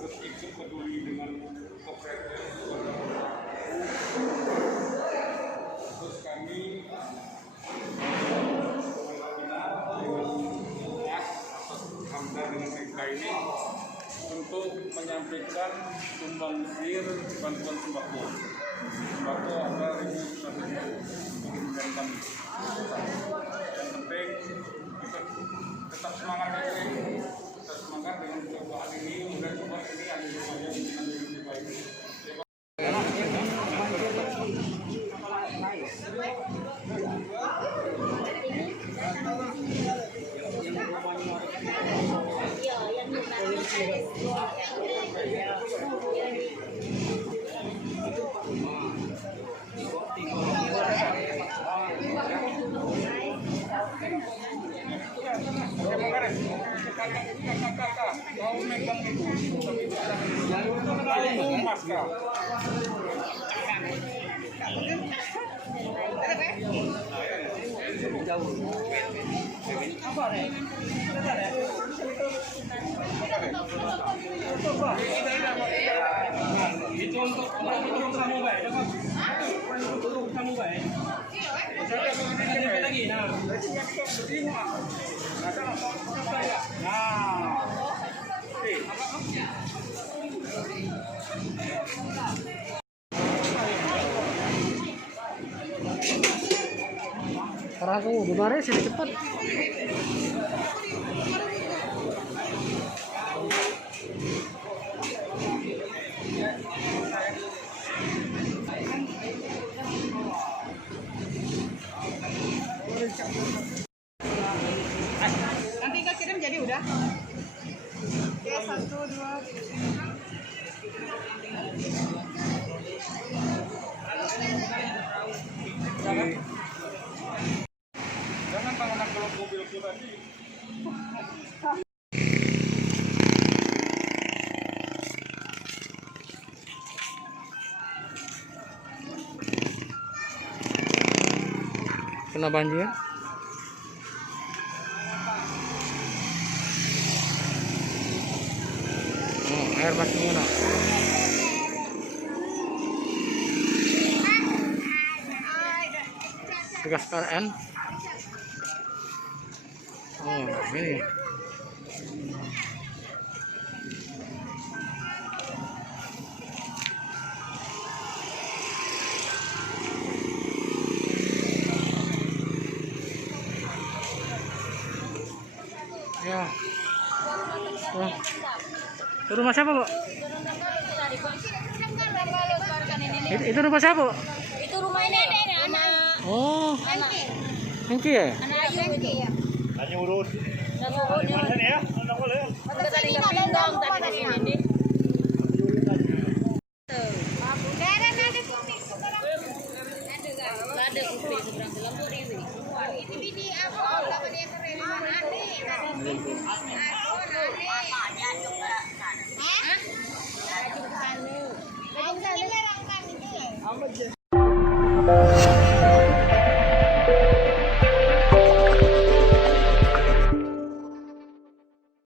terus ikut peduli dengan kooperatif, terus kami Hamdan dengan mereka ini untuk menyampaikan sumbangsir bantuan sembako. Sembako ada 1.100 dan kami. Yang penting kita tetap semangat ya, tetap semangat dengan cobaan ini. Mudah coba ini ada semuanya lebih baik. Mau megang itu, mas kak. Itu untuk kamu baik, untuk kamu baik. Lagi, nah. Karena aku bubarnya sih cepat. Nanti Kak kirim jadi udah. Ya 1, 2, 3. Jangan tangan kalau mobil pribadi. Kena banjir. Air masih mana? Tugas PLN. Oh, ini. Ya. Oh. Itu rumah siapa, Bu? Itu rumah siapa, Bu? Itu rumah ini anak. Oh. Nanti ya? Anak Ayu itu ya. Hanya urut. Ya, anak boleh. Tadi enggak pindang tadi ini. Ada kupri seberang lampu ini. Ini bini apa? Lama dia keren mana nih? Apa dia juga? Hah? Ada juga anu. Ada juga orang kami itu.